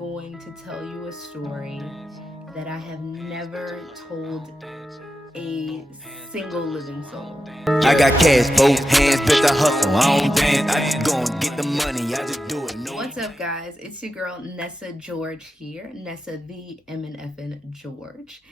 going to tell you a story that I have never told a single living soul. I got cash, both hands, bitch, I hustle, I don't dance, I just go and get the money, I just do it. No. What's up, guys? It's your girl, Nessa George here. Nessa, the MNFN George.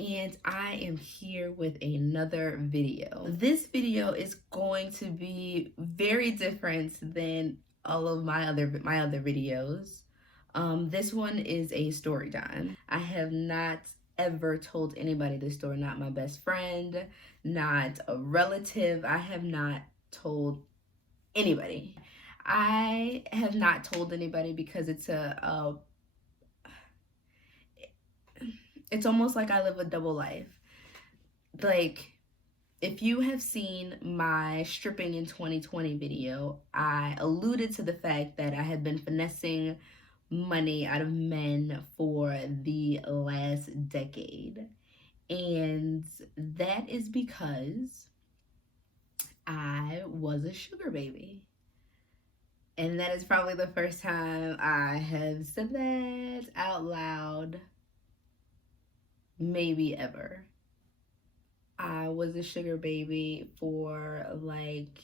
And I am here with another video. This video is going to be very different than all of my other videos. This one is a story time. I have not ever told anybody this story, not my best friend, not a relative. I have not told anybody. I have not told anybody because it's it's almost like I live a double life. Like, if you have seen my stripping in 2020 video, I alluded to the fact that I had been finessing money out of men for the last decade. And that is because I was a sugar baby. And that is probably the first time I have said that out loud, maybe ever. I was a sugar baby for like,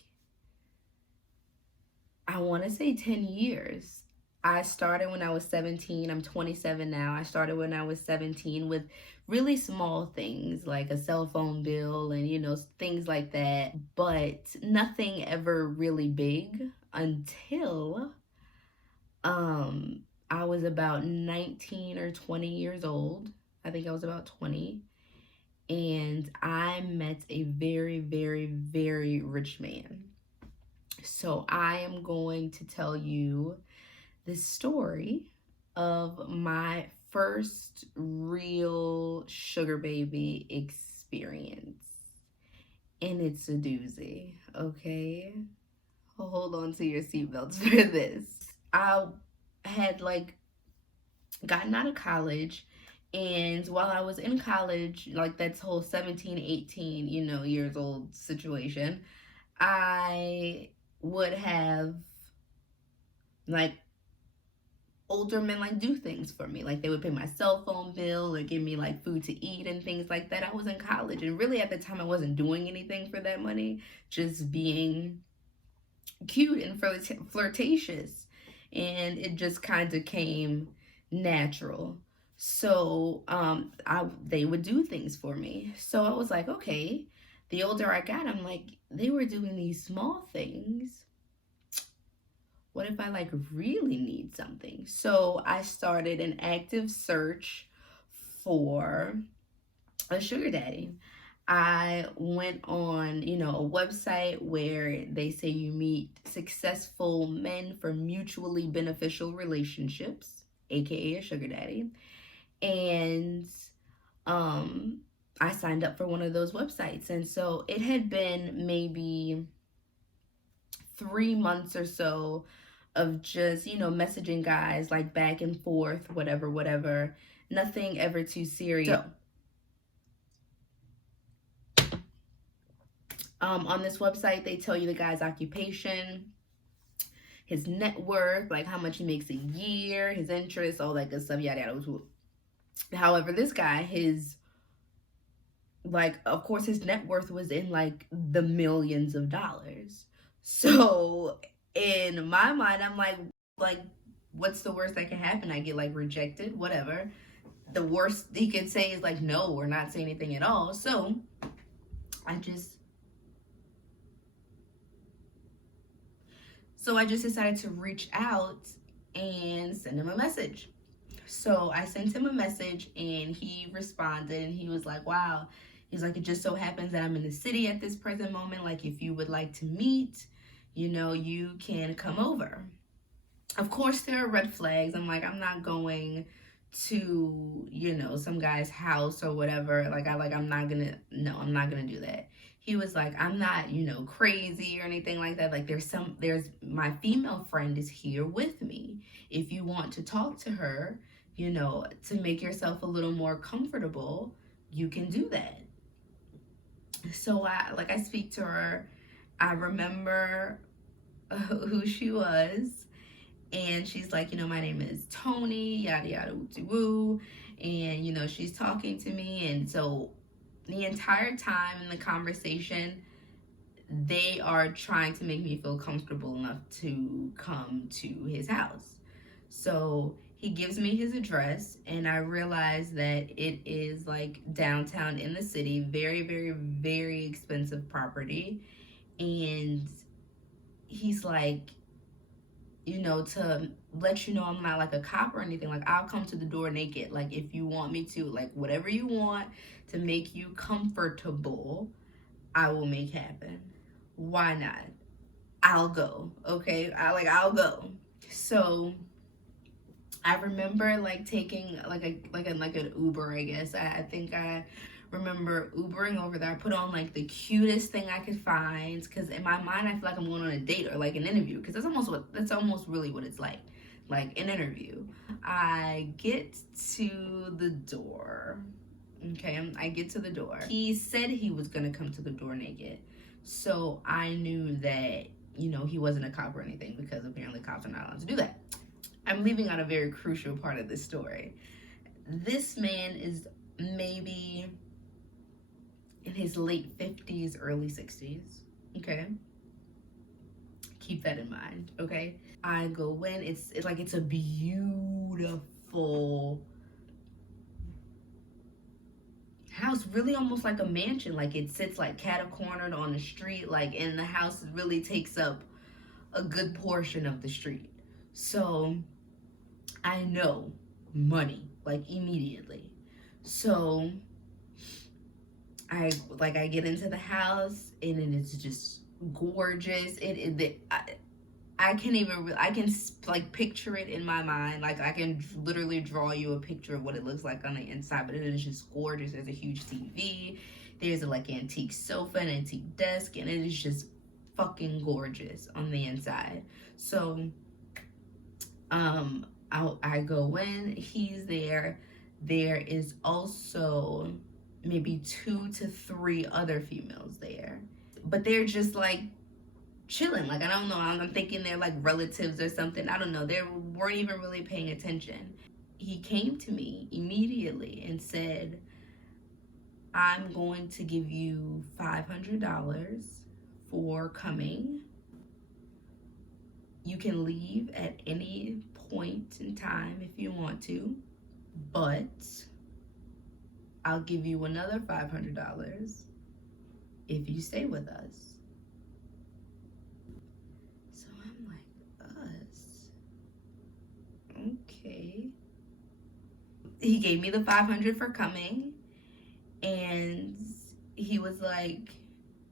I want to say 10 years. I started when I was 17. I'm 27 now. I started when I was 17 with really small things like a cell phone bill and, things like that. But nothing ever really big until I was about 19 or 20 years old. I think I was about 20. And I met a very, very, very rich man. So I am going to tell you the story of my first real sugar baby experience. And it's a doozy, okay? Hold on to your seatbelts for this. I had gotten out of college, and while I was in college, that's whole 17, 18, years old situation, I would have older men do things for me. They would pay my cell phone bill or give me food to eat and things like that. I was in college, and really at the time I wasn't doing anything for that money, just being cute and flirtatious, and it just kind of came natural. So they would do things for me. So I was like, okay. The older I got, I'm like, they were doing these small things. What if I really need something? So I started an active search for a sugar daddy. I went on, a website where they say you meet successful men for mutually beneficial relationships, aka a sugar daddy. And I signed up for one of those websites. And so it had been maybe 3 months or so of just, messaging guys back and forth, whatever. Nothing ever too serious. So, on this website, they tell you the guy's occupation, his net worth, how much he makes a year, his interests, all that good stuff, yada yada. However, this guy, of course, his net worth was in the millions of dollars. So in my mind, I'm like, what's the worst that can happen? I get rejected, whatever. The worst he could say is no, we're not saying anything at all. So I just decided to reach out and send him a message. So I sent him a message, and he responded, and he was like, wow. He's like, it just so happens that I'm in the city at this present moment. If you would like to meet, you can come over. Of course, there are red flags. I'm like, I'm not going to, some guy's house or whatever. I'm not gonna do that. He was like, I'm not, crazy or anything like that. There's my female friend is here with me. If you want to talk to her, to make yourself a little more comfortable, you can do that. So I speak to her. I remember who she was, And she's like, my name is Tony, yada yada woo, and she's talking to me. And so the entire time in the conversation, they are trying to make me feel comfortable enough to come to his house. So he gives me his address, and I realize that it is like downtown in the city, very, very, very expensive property. And he's like, to let you know I'm not like a cop or anything. Like, I'll come to the door naked. Like, if you want me to, like, whatever you want to make you comfortable, I will make happen. Why not? I'll go. Okay, I'll go. So I remember like taking like an Uber, I guess. I think I remember Ubering over there. I put on like the cutest thing I could find, because in my mind I feel like I'm going on a date or like an interview, because that's almost really what it's like an interview. I get to the door. Okay, I get to the door. He said he was gonna come to the door naked, so I knew that he wasn't a cop or anything, because apparently cops are not allowed to do that. I'm leaving out a very crucial part of this story. This man is maybe in his late 50s, early 60s. Okay? Keep that in mind, okay? I go in, it's a beautiful house, really almost like a mansion. Like, it sits like cat-cornered on the street, like, and the house really takes up a good portion of the street. So I know money, like, immediately. So I get into the house, and it's just gorgeous. I can like picture it in my mind. Like, I can literally draw you a picture of what it looks like on the inside, but it is just gorgeous. There's a huge TV. There's a like antique sofa, an antique desk, and it is just fucking gorgeous on the inside. So I go in, he's there. There is also maybe 2 to 3 other females there, but they're just like chilling. Like, I don't know, I'm thinking they're like relatives or something. I don't know, they weren't even really paying attention. He came to me immediately and said, I'm going to give you $500 for coming. You can leave at any point in time if you want to, but I'll give you another $500 if you stay with us. So I'm like, us? Okay. He gave me the $500 for coming, and he was like,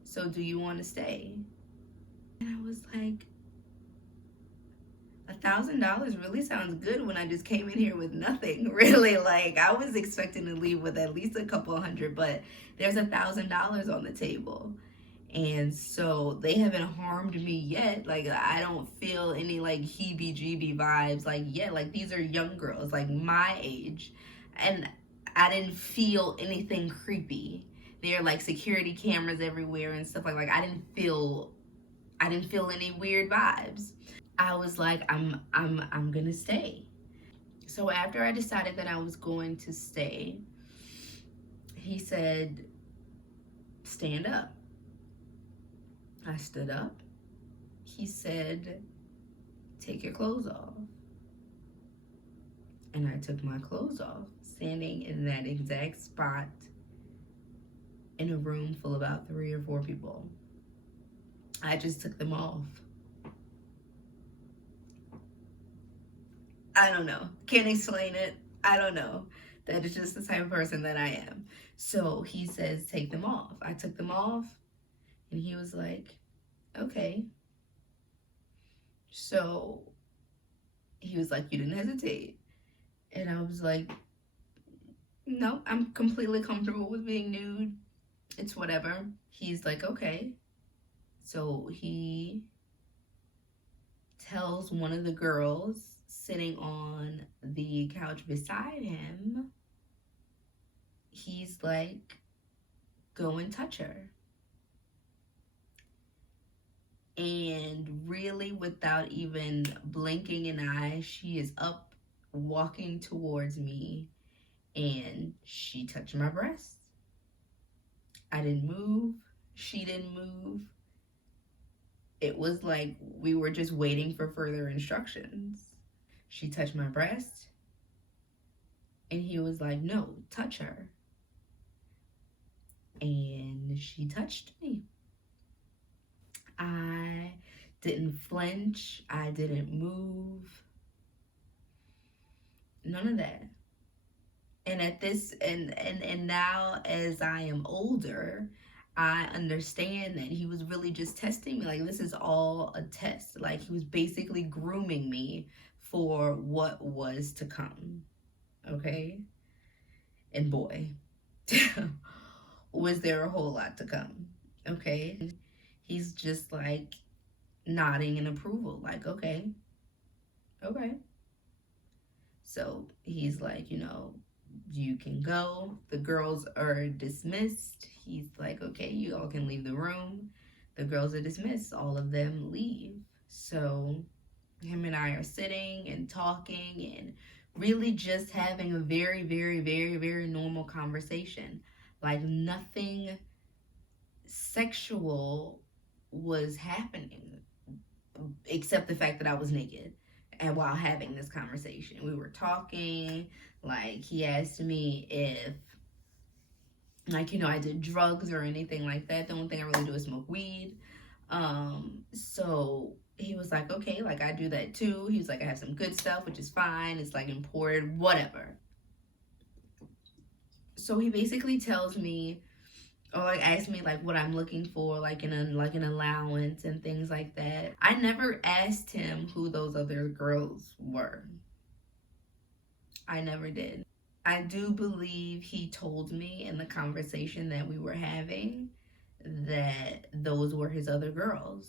so do you want to stay? And I was like, $1,000 really sounds good when I just came in here with nothing, really. Like, I was expecting to leave with at least a couple hundred, but there's $1,000 on the table. And so they haven't harmed me yet. Like, I don't feel any like heebie-jeebie vibes like yet. Like, these are young girls like my age, and I didn't feel anything creepy. There are like security cameras everywhere and stuff like I didn't feel any weird vibes. I was like, I'm gonna stay. So after I decided that I was going to stay, he said, stand up. I stood up. He said, take your clothes off. And I took my clothes off, standing in that exact spot in a room full of about 3 or 4 people. I just took them off. I don't know. Can't explain it. I don't know. That is just the type of person that I am. So he says, take them off. I took them off, and he was like, okay. So he was like, you didn't hesitate. And I was like, no, I'm completely comfortable with being nude. It's whatever. He's like, okay. So he tells one of the girls sitting on the couch beside him, he's like, go and touch her. And really, without even blinking an eye, she is up walking towards me and she touched my breast. I didn't move. She didn't move. It was like we were just waiting for further instructions. She touched my breast and he was like, no, touch her. And she touched me. I didn't flinch. I didn't move. None of that. And at this and now as I am older, I understand that he was really just testing me. Like, this is all a test. Like, he was basically grooming me for what was to come. Okay? And boy, was there a whole lot to come. Okay? He's just like nodding in approval. Like, okay. Okay. So he's like, you can go. The girls are dismissed. He's like, okay, you all can leave the room. The girls are dismissed. All of them leave. So him and I are sitting and talking and really just having a very, very, very, very normal conversation. Like, nothing sexual was happening except the fact that I was naked. And while having this conversation, we were talking. Like, he asked me if, like, I did drugs or anything like that. The only thing I really do is smoke weed. So he was like, okay, like, I do that too. He was like, I have some good stuff, which is fine. It's like imported, whatever. So he basically tells me, or like asks me like what I'm looking for, like an allowance and things like that. I never asked him who those other girls were. I never did. I do believe he told me in the conversation that we were having that those were his other girls.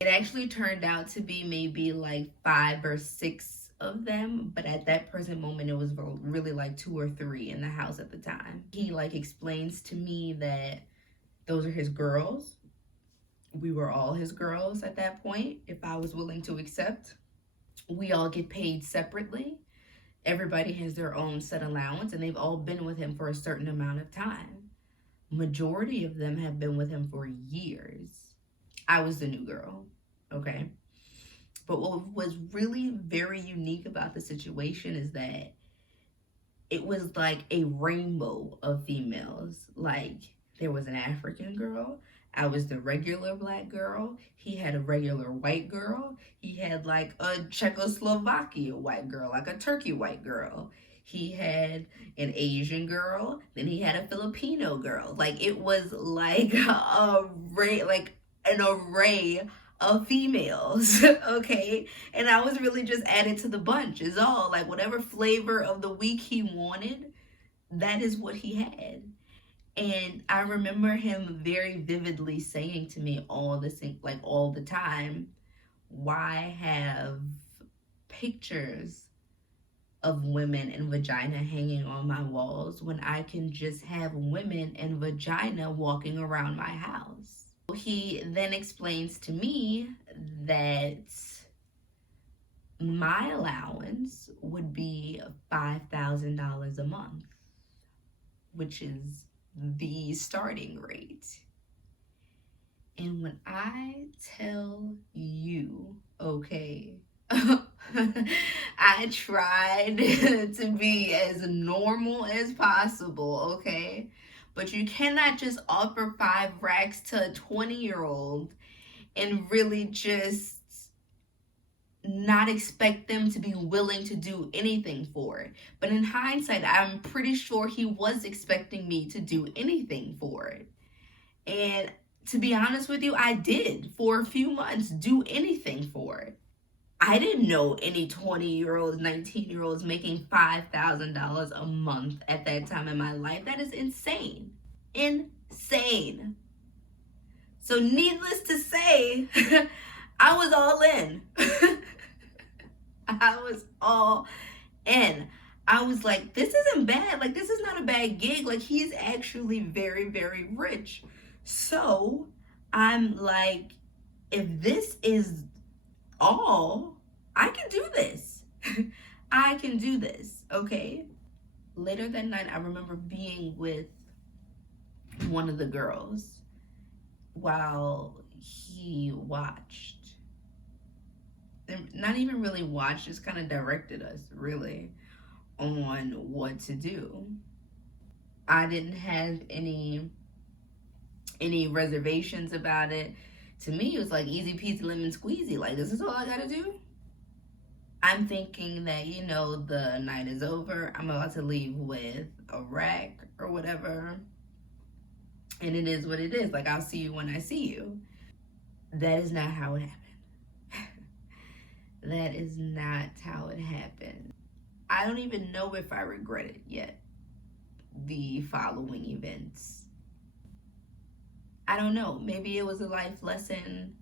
It actually turned out to be maybe like 5 or 6 of them, but at that present moment it was really like 2 or 3 in the house at the time. He like explains to me that those are his girls. We were all his girls at that point, if I was willing to accept. We all get paid separately. Everybody has their own set allowance, and they've all been with him for a certain amount of time. Majority of them have been with him for years. I was the new girl, okay? But what was really very unique about the situation is that it was like a rainbow of females. Like, there was an African girl. I was the regular black girl. He had a regular white girl. He had like a Czechoslovakia white girl, like a Turkey white girl. He had an Asian girl. Then he had a Filipino girl. Like, it was like an array of females, okay? And I was really just added to the bunch is all. Like, whatever flavor of the week he wanted, that is what he had. And I remember him very vividly saying to me all the time, why have pictures of women and vagina hanging on my walls when I can just have women and vagina walking around my house? He then explains to me that my allowance would be $5,000 a month, which is the starting rate. And when I tell you, okay, I tried to be as normal as possible, okay? But you cannot just offer 5 racks to a 20-year-old and really just not expect them to be willing to do anything for it. But in hindsight, I'm pretty sure he was expecting me to do anything for it. And to be honest with you, I did for a few months do anything for it. I didn't know any 20-year-olds, 19-year-olds making $5,000 a month at that time in my life. That is insane. Insane. So needless to say, I was all in. I was all in. I was like, this isn't bad. Like, this is not a bad gig. Like, he's actually very, very rich. So I'm like, if this is all, I can do this. I can do this, okay? Later that night, I remember being with one of the girls while he watched. Not even really watched, just kind of directed us, really, on what to do. I didn't have any reservations about it. To me, it was like easy peasy lemon squeezy. Like, this is all I gotta do. I'm thinking that, you know, the night is over. I'm about to leave with a rack or whatever. And it is what it is. Like, I'll see you when I see you. That is not how it happened. That is not how it happened. I don't even know if I regret it yet. The following events. I don't know. Maybe it was a life lesson.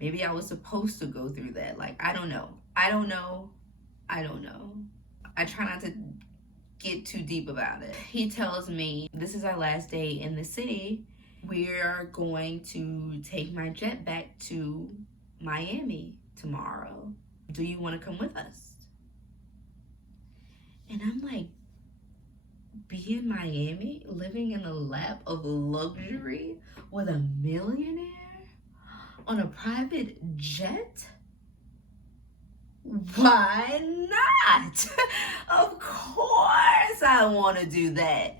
Maybe I was supposed to go through that. Like, I don't know. I don't know. I try not to get too deep about it. He tells me, this is our last day in the city. We're going to take my jet back to Miami tomorrow. Do you want to come with us? And I'm like, be in Miami, living in the lap of luxury with a millionaire on a private jet? Why not? Of course I want to do that.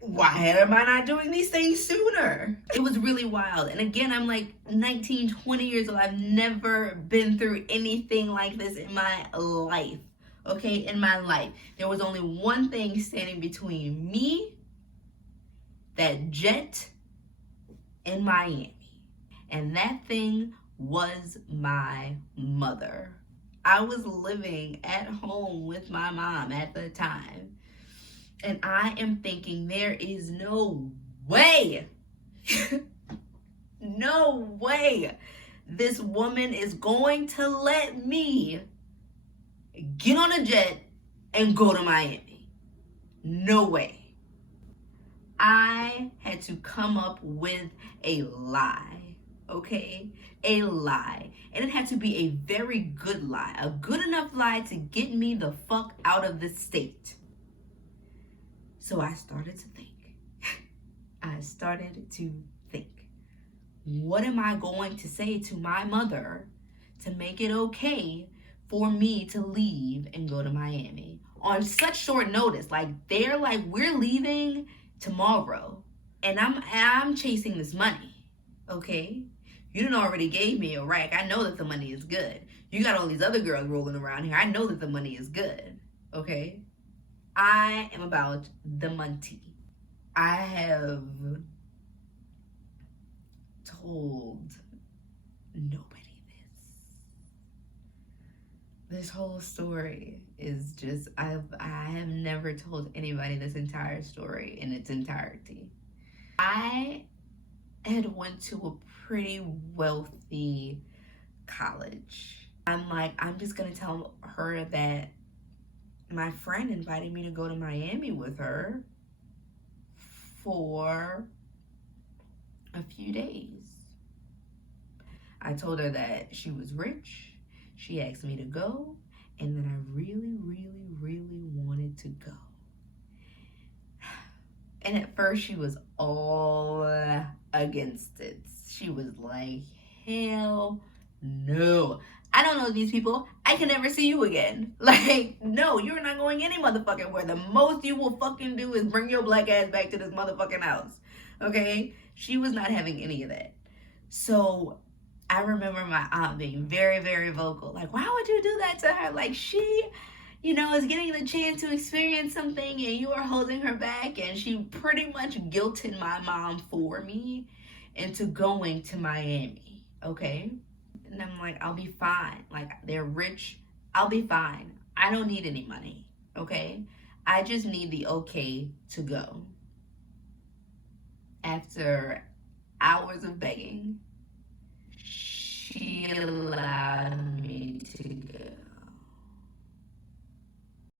Why am I not doing these things sooner? It was really wild. And again, I'm like 19, 20 years old. I've never been through anything like this in my life. Okay, in my life. There was only one thing standing between me, that jet, and Miami. And that thing was my mother. I was living at home with my mom at the time. And I am thinking, there is no way, no way this woman is going to let me get on a jet and go to Miami. No way. I had to come up with a lie, okay? A lie. And it had to be a very good lie, a good enough lie to get me the fuck out of this state. So I started to think. What am I going to say to my mother to make it okay for me to leave and go to Miami on such short notice? Like, they're like, we're leaving tomorrow and I'm chasing this money, okay? You done already gave me a rack. I know that the money is good. You got all these other girls rolling around here. I know that the money is good, okay? I am about the money. I have told nobody this. This whole story is just, I have never told anybody this entire story in its entirety. I had went to a pretty wealthy college. I'm like, I'm just gonna tell her that my friend invited me to go to Miami with her for a few days. I told her that she was rich. She asked me to go, and that I really, really, really wanted to go. And at first she was all against it. She was like, hell no. I don't know these people. I can never see you again. Like, no, you're not going any motherfucking where. The most you will fucking do is bring your black ass back to this motherfucking house. Okay? She was not having any of that. So I remember my aunt being very, very vocal. Like, why would you do that to her? Like, she, you know, is getting the chance to experience something and you are holding her back. And she pretty much guilted my mom for me into going to Miami. Okay? And I'm like, I'll be fine. Like, they're rich. I'll be fine. I don't need any money, okay? I just need the okay to go. After hours of begging, she allowed me to go.